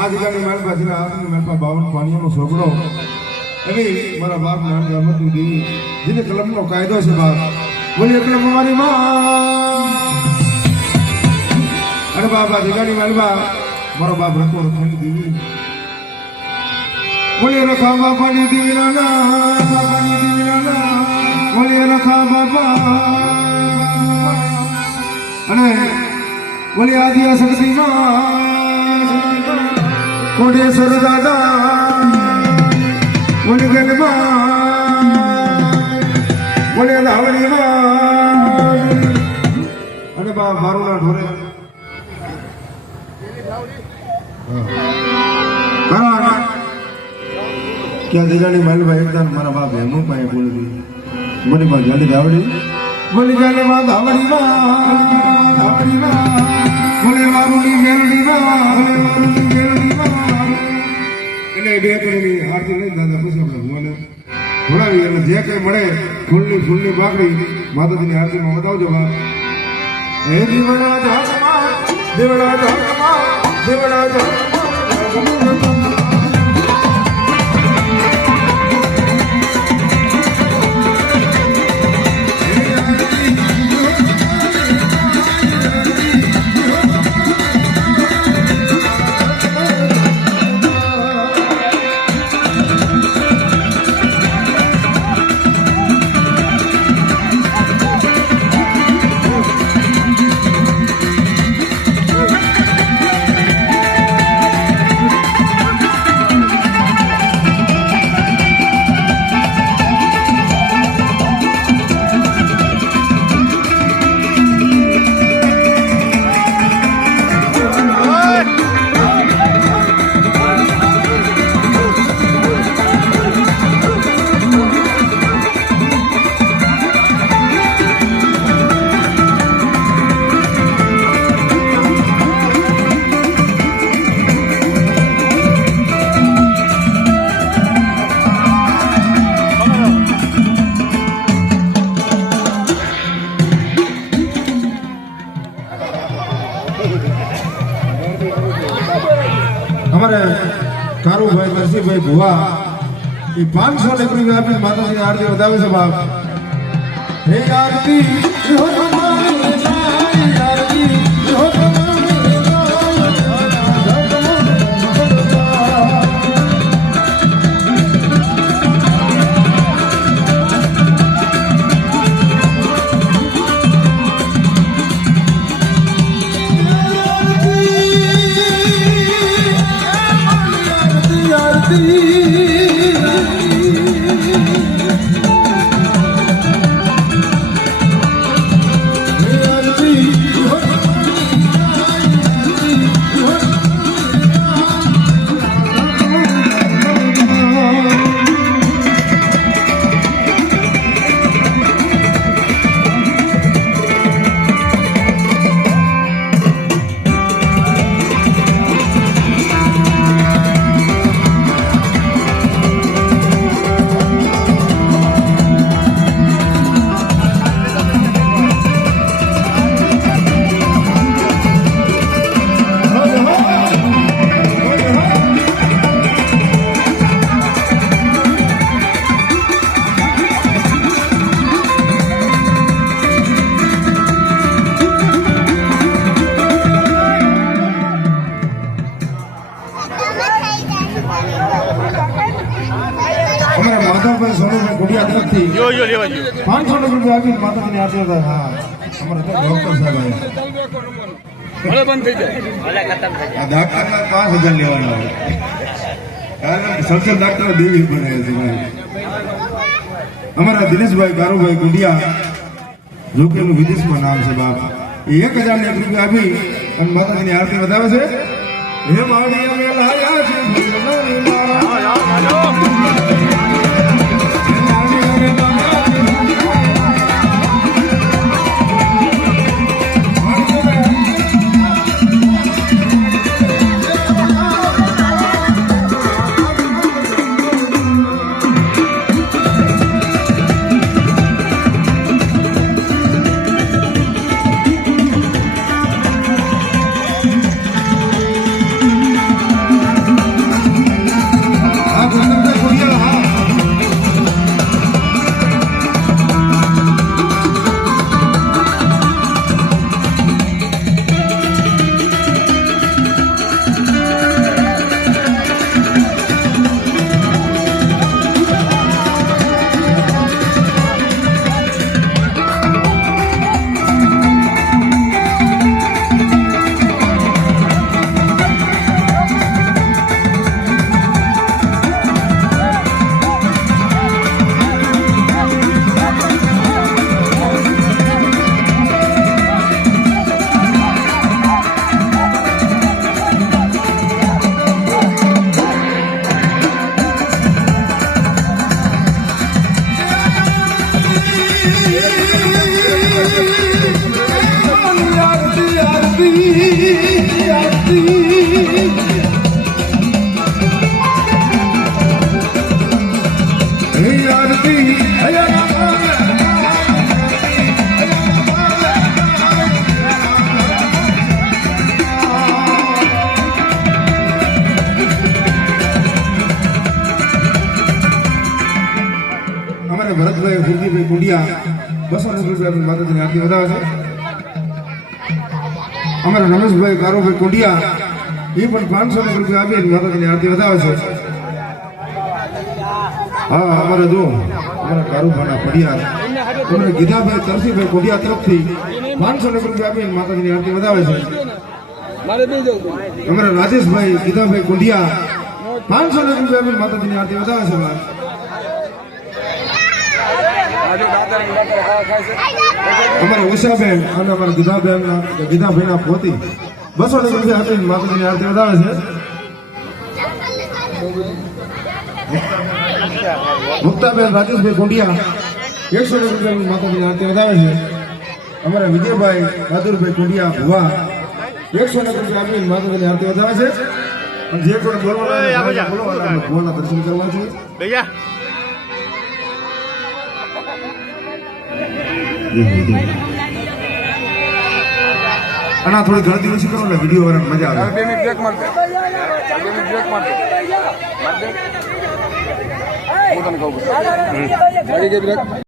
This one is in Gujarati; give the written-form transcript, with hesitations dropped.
આ જગ્યાની મારી પાસે મારી પાસે 52 પાણીનો છોકરો એવી મારા બાપ નામ રમતું દેવી જેને કલમનો કાયદો છે બાપ બોલી કલમ મારી માં અરે બાપા જગ્યાની મારી મારો બાપ રતો રખાની દેવી બોલી રખા બાપાની દેવી ના બોલી રખા બાપા અને બોલી આદિયા શક્તિ માં કોડેશ્વર દાદા બોલી ગલમાં બોલી લાવણી માં અને બા મારું ના ઢોરે ક્યાં જગાડી માલભાઈ એકદમ મારા બાપ એમનું પાસે બોલી મને માં જલ્દી ધાવડી બોલી ગલે માં ધાવડી માં બોલે મારુની મેલડી માં એટલે બે કરેલી આરતી લઈ દાદા પછી આપણે ભગવાને ઘોડાવી એટલે જે કઈ મળે ફૂલની બાકડી માતાજીની આરતીમાં બતાવજો બાપ હે દીવડા ઝાકમાં દીવડા ઝાકમાં દીવડા ઝાકમાં અમારે કારુભાઈ નરસિંહભાઈ ભુવા એ 500 રૂપિયા આપીને માતાજીની આરતી વધાવે છે બાપ હે આરતી અમારા દિનેશભાઈ કારુભાઈ ગુંડિયા જોકેનું વિદેશમાં નામ છે બાપ 1001 રૂપિયા આપી અને માતાજીની આરતી વધાવે છે હે માડી અમે લાયા છે અમારે ભરતભાઈ ફુરજીભાઈ કુંડિયા 200 રૂપિયા માતાજીની આરતી વધાવે છે. અમારા રમેશભાઈ કારુભાઈ કુંડિયા એ પણ 500 રૂપિયા આપી માતાજીની આરતી વધાવે છે. હા અમારે જો અમારા કારુભાઈના પડિયા અમારે ગીધાભાઈ તરસીભાઈ કુંડિયા તરફથી 500 રૂપિયા આપી માતાજીની આરતી વધાવે છે. અમારા રાજેશભાઈ ગીધાભાઈ કુંડિયા 500 રૂપિયા આપી માતાજીની આરતી વધાવે છે. અમારા ઉષાબેન અને અમારા ગીધાભાઈના પોતી 200 રૂપિયા આપીને માતાજીની આરતી વધાવે છે. મુક્તાબેન રાજેશભાઈ કુંડિયા 100 રૂપિયા માતાજીની આરતી વધાવે છે. અમારા વિજયભાઈ બહાદુરભાઈ કુંડિયા ભુવા 100 રૂપિયા આપીને માતાજીની આરતી વધાવે છે. અને જે કોઈ બોલવાના ભુવાના દર્શન કરવા છે. અને થોડી ગળતી ઓછી કરો એટલે વિડીયો વાળા મજા આવે.